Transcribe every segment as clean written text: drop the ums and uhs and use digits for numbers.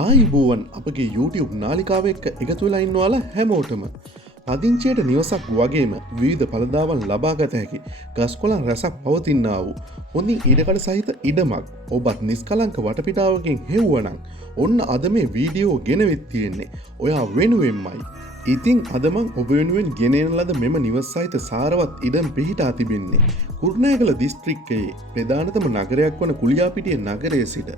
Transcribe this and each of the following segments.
ආයිබෝවන් අපගේ YouTube නාලිකාව එක්ක එකතු වෙලා ඉන්නවාලා හැමෝටම පදිංචියට නිවසක් වගේම විවිධ පළදාවන් ලබාගත හැකි ගස්කොළන් රැසක් පවතින්නා වූ හොඳින් ඉඩකඩ සහිත ඉඩමක් ඔබත් නිස්කලංක වටපිටාවකින් හෙව්වනං ඔන්න අද මේ වීඩියෝ ගෙනවෙත් තියෙන්නේ ඔයා වෙනුවෙන්මයි. ඉතින් අදමං ඔබ වෙනුවෙන් ගෙනෙන ලද මෙම නිවස් සහිත සාරවත් ඉඩම් පිහිටා තිබෙන්නේ කුරුණෑගල දිස්ත්‍රික්කයේ ප්‍රධානතම නගරයක් වන කුලියාපිටිය නගරයේ සිට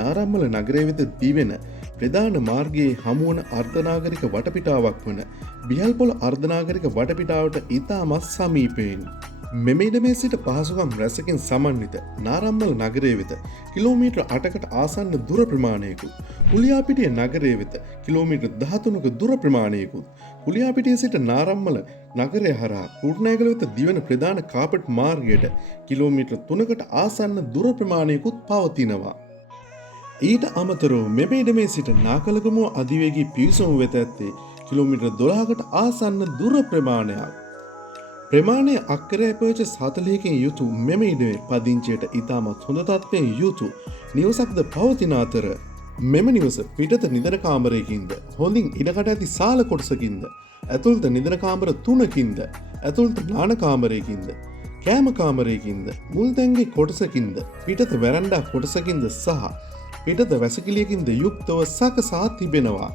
නාරම්මල නගරය වෙත දිවෙන ප්‍රධාන මාර්ගයේ හමුවන අර්ධනාගරික වටපිටාවක් වන බියල්පොළ අර්ධනාගරික වටපිටාවට ඉතාමත් සමීපයෙන් මෙම ඉඩමේ සිට පහසුකම් රැසකින් සමන්විත නාරම්මල නගරය වෙත කිලෝමීටර් 8කට ආසන්න දුර ප්‍රමාණයකුත් කුලියාපිටිය නගරය වෙත කිලෝමීටර් 13ක දුර ප්‍රමාණයකුත් කුලියාපිටිය සිට නාරම්මල නගරය හරහා කුරුණෑගල වෙත දිවෙන ප්‍රධාන කාපට් මාර්ගයට කිලෝමීටර් 3කට ආසන්න දුර ප්‍රමාණයකුත් පවතිනවා. ඊට අමතරව මෙම ඉඩමේ සිට නාකලගමුව අධිවේගී පිවිසුම වෙත ඇත්තේ කිලෝමීටර් 12කට ආසන්න දුර ප්‍රමාණයක්. ප්‍රමාණය අක්කරය පර්චස් 40කින් යුතු මෙම ඉඩමේ පදිංචියට ඉතාමත් හොඳ තත්ත්වයෙන් යුතු නිවසක්ද පවතින අතර මෙම නිවස පිටත නිදන කාමරයකින්ද හොඳින් ඉඩකට ඇති සාල කොටසකින්ද ඇතුළත නිදන කාමර 3කින්ද ඇතුළත නාන කාමරයකින්ද කෑම කාමරයකින්ද මුල්තැන්ගේ කොටසකින්ද පිටත වැරන්ඩා කොටසකින්ද සහ පිටත වැසකිලියකින්ද යුක්තව සකසා තිබෙනවා.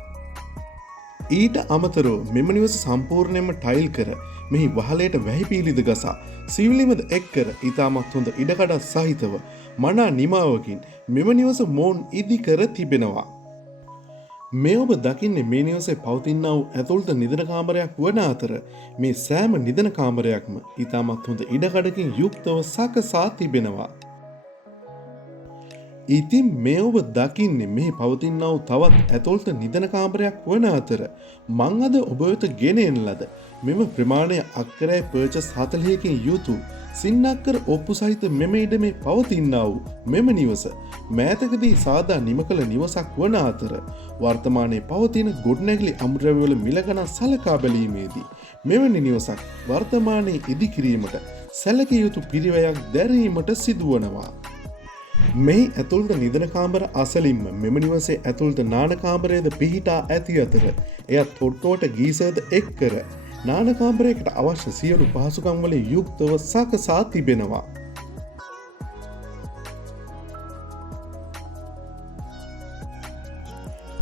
ඊට අමතරව මෙම නිවස සම්පූර්ණයෙන්ම ටයිල් කර මෙහි වහලයට වැහි පීලිද ගසා සිවිලිමද එක් කර ඉතාමත් හොඳ ඉඩකඩ සහිතව මනා නිමාවකින් මෙම නිවස මොවුන් ඉදි කර තිබෙනවා. මේ ඔබ දකින්නේ මේ නිවසේ පවතිනා වූ ඇතුළත නිදන කාමරයක් වන අතර මේ සෑම නිදන කාමරයක්ම ඉතාමත් හොඳ ඉඩකඩකින් යුක්තව සකසා තිබෙනවා. ඉතින් මේ ඔබ දකින්නේ මෙහි පවතිනා වූ තවත් ඇතුළත නිදන කාමරයක් වන අතර මං අද ඔබ වෙත ගෙනෙන ලද මෙම ප්‍රමාණය අක්කරයි පර්චස් 40කින් යුතු සින්නක්කර ඔප්පු සහිත මෙම ඉඩමේ පවතිනා වූ මෙම නිවස මෑතකදී සාදා නිම කළ නිවසක් වන අතර වර්තමානයේ පවතින ගොඩනැගිලි අමුද්‍රව්‍යවල මිල ගණන් සලකා බැලීමේදී මෙවැනි නිවසක් වර්තමානයේ ඉදිකිරීමට සැලකිය යුතු පිරිවැයක් දැරීමට සිදුවනවා. මෙහි ඇතුළත නිදන කාමර අසලින්ම මෙම නිවසේ ඇතුළත නාන කාමරයේද පිහිටා ඇති අතර එයත් තොට්ටුවට ගීසර්ද එක් කර නාන කාමරයකට අවශ්‍ය සියලු පහසුකම් වලින් යුක්තව සකසා තිබෙනවා.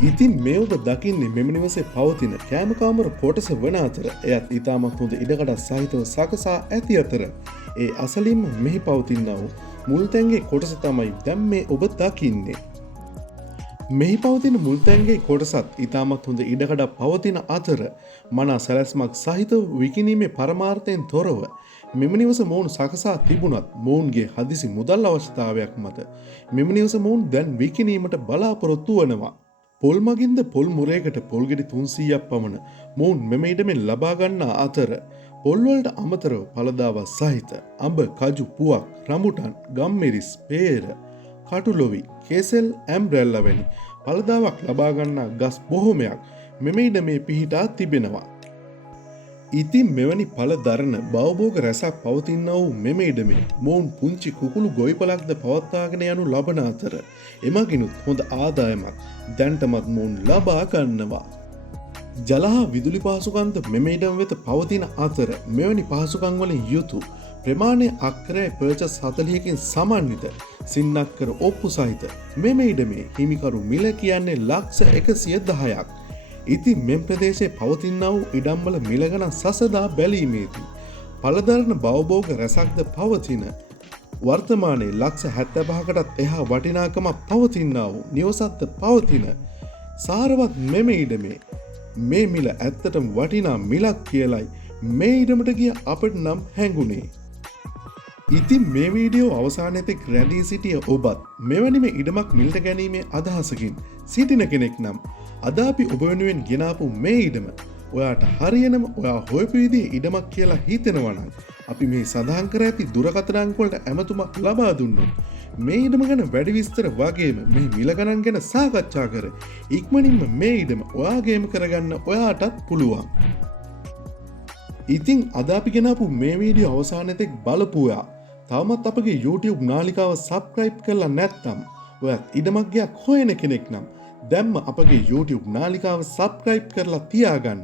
ඉතින් මේ ඔබ දකින්නේ මෙම නිවසේ පවතින කෑම කාමර කොටස වන අතර එයත් ඉතාමත් හොඳ ඉඩකඩ සහිතව සකසා ඇති අතර ඒ අසලින්ම මෙහි පවතිනා වූ මුල්තැන්ගේ කොටස තමයි දැන් මේ ඔබ දකින්නේ. මෙහි පවතින මුල්තැන්ගේ කොටසත් ඉතාමත් හොඳ ඉඩකඩ පවතින අතර මනා සැලැස්මක් සහිතව විකිණීමේ පරමාර්ථයෙන් තොරව මෙම නිවස මොවුන් සකසා තිබුණත් මොවුන්ගේ හදිසි මුදල් අවශ්‍යතාවයක් මත මෙම නිවස මොවුන් දැන් විකිණීමට බලාපොරොත්තු වනවා. පොල් මගින්ද පොල් මුරයකට පොල්ගෙඩි 300ක් පමණ මොවුන් මෙම ඉඩමෙන් ලබා ගන්නා අතර පොල්වලට අමතරව පළදාව සහිත අඹ කජු පුවක් රඹුටන් ගම්මිරිස් පේර කටුලොවි කේසෙල් ඇම්බ්‍රෙල්ලා වැනි පළදාවක් ලබා ගන්නා ගස් බොහොමයක් මෙම ඉඩමේ පිහිටා තිබෙනවා. ඉතින් මෙවැනි පළ දරන භවභෝග රැසක් පවතිනා වූ මෙම ඉඩමේ මොවුන් පුංචි කුකුළු ගොවිපලක්ද පවත්වාගෙන යනු ලබන අතර එමගිනුත් හොඳ ආදායමක් දැන්ටමත් මොවුන් ලබා ගන්නවා. ජල හා විදුලි පහසුකම්ද මෙම ඉඩම වෙත පවතින අතර මෙවැනි පහසුකම් වලින් යුතු ප්‍රමාණය අක්කරයි පර්චස් 40කින් සමන්විත සින්නක්කර ඔප්පු සහිත මෙම ඉඩමේ හිමිකරු මිල කියන්නේ ලක්ෂ 110ක්. ඉතින් මෙම ප්‍රදේශයේ පවතිනා වූ ඉඩම්වල මිල ගණන් සසදා බැලීමේදී පළදරන භවභෝග රැසක්ද පවතින වර්තමානයේ ලක්ෂ 75කටත් එහා වටිනාකමක් පවතිනා වූ නිවසක්ද පවතින සාරවත් මෙම ඉඩමේ මේ මිල ඇත්තටම වටිනා මිලක් කියලයි මේ ඉඩමට ගිය අපට නම් හැඟුණේ. ඉතින් මේ වීඩියෝ අවසානයේදී රැඳී සිටිය ඔබත් මෙවැනිම ඉඩමක් මිලට ගැනීමේ අදහසකින් සිටින කෙනෙක් නම් අද අපි ඔබ වෙනුවෙන් ගෙනාපු මේ ඉඩම ඔයාට හරියනම ඔයා හොයපු විදිහේ ඉඩමක් කියලා හිතෙනවා නම් අපි මේ සඳහන් කර ඇති දුරකථන අංක වලට ඇමතුමක් ලබා දුන්නොත් මේ ඉඩම ගැන වැඩි විස්තර වගේම මේ මිල ගණන් ගැන සාකච්ඡා කර ඉක්මනින්ම මේ ඉඩම ඔයාගේම කරගන්න ඔයාටත් පුළුවන්. ඉතින් අද අපි ගෙනාපු මේ වීඩියෝ අවසානයේදී බලපු ඔයා තවමත් අපගේ YouTube නාලිකාව subscribe කරලා නැත්නම් ඔයත් ඉඩමක් ගයක් හොයන කෙනෙක් නම් දැම්ම අපගේ YouTube නාලිකාව සබ්ස්ක්‍රයිබ් කරලා තියාගන්න.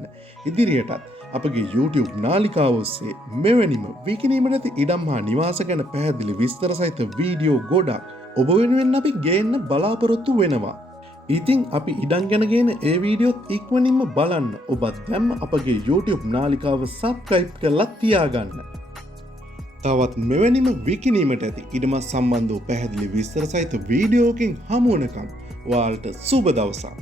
ඉදිරියටත් අපගේ YouTube නාලිකාව ඔස්සේ මෙවැනිම විකිණීම නැති ඉඩම් හා නිවාස ගැන පැහැදිලි විස්තර සහිත වීඩියෝ ගොඩක් ඔබ වෙනුවෙන් අපි ගේන්න බලාපොරොත්තු වෙනවා. ඉතින් අපි ඉඩම් ගැන ගේන ඒ වීඩියෝත් ඉක්මනින්ම බලන්න ඔබත් දැම්ම අපගේ YouTube නාලිකාව සබ්ස්ක්‍රයිබ් කරලා තියාගන්න. තවත් මෙවැනිම විකිණීමට ඇති ඉඩමත් සම්බන්ධව පැහැදිලි විස්තර සහිත වීඩියෝකින් හමු වෙනකම් ඔයාලට සුබ දවසක්.